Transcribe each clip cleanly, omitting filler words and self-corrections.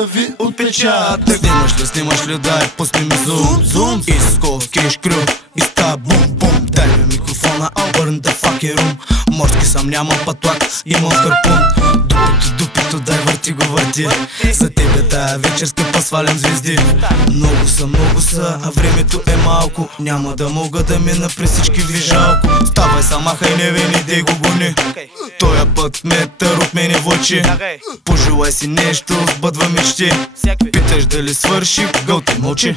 остави отпечатък. Снимаш ли, дай, пусни ми зум. Иско, кеш, кръв, и ста бум бум. Дай ми микрофона, burn the fucking room. Морски съм, нямам патлак, имам харпун. Дупито, дай върти го върти. За тебе тая вечер скъпа свалям звезди. Много са, а времето е малко. Няма да мога да мина през всички ви жалко. Ставай са, махай не вини, дей го гони. Тоя път метър от мене влачи. Пожелай си нещо, сбъдва мечти. Питаш дали свърши, гълти мълчи.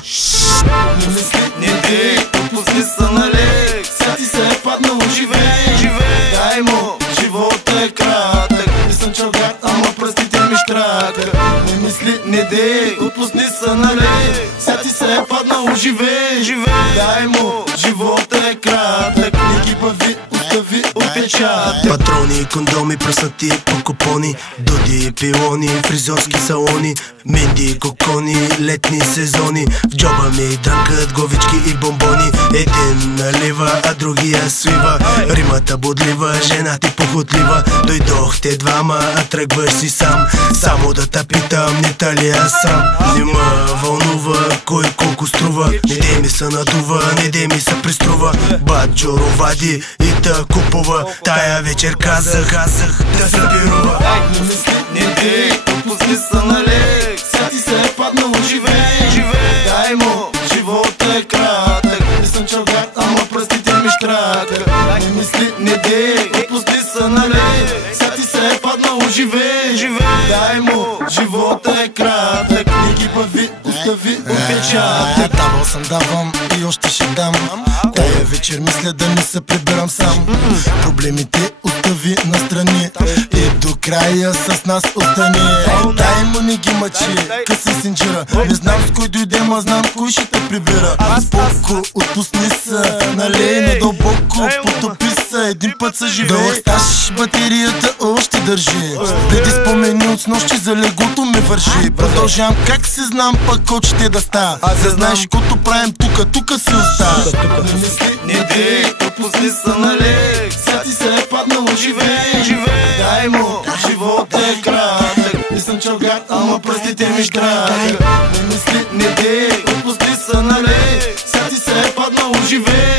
Не мисли, не дей, отпусни са на лек. Сега ти се е паднал, живей. Дай му, живота е кратък. Не съм чалгар, ама пръстите ми штракат. Не мисли, не дей, отпусни са на лек. Сега ти се е паднал, живей. Дай му, живота е кратък. Не ги бави, остави отпечатък. Патрони, кондоми, пръснати по купони, дуди, пилони, фризорски салони, минди, кокони, летни сезони. В джоба ми дрънкат главички и бомбони. Един налива, а другия свива. Римата бодлива, жена ти похотлива. Дойдохте двама, а тръгваш си сам. Само да те питам, не та ли аз сам? Не ма вълнува, кой колко струва. Не дей ми се надува, не дей ми се приструва. Баджоро вади и да купува. Тая вечер казах да се пирува. Не мисли, не дей, отпусни са на лек. Сега ти се е паднал, живей. Дай му, живота е кратък. Не съм чалгар, ама пръстите ми штракат. Не мисли, не дей, отпусни са на лек. Сега ти се е паднал, живей. Дай му, живота е кратък. Не ги бави, остави отпечатък. Давал съм, давам и още ще дам. Тая вечер мисля да не се прибирам сам. Проблемите остави настрани и до края с нас остани. Дай му, не ги мъчи, къси синджира. Не знам с кой дойде, ма знам кой ще те прибира. Споко, отпусни се, налей надълбоко, потопи се, един път се живее. Дълъг стаж, батерията още държи. Преди спомени от снощи за легото ме върши. Продължавам как се знам, пък очите да ста. Да знаеш кото правим тука си остава. Не мисли, не дей, отпусни са на лек. Сега ти се е паднал, живей. Дай му, живота е кратък. Не съм чалгар, ама пръстите ми штракат. Не мисли, не дей, отпусни са на лек. Сега ти се е паднал, живей.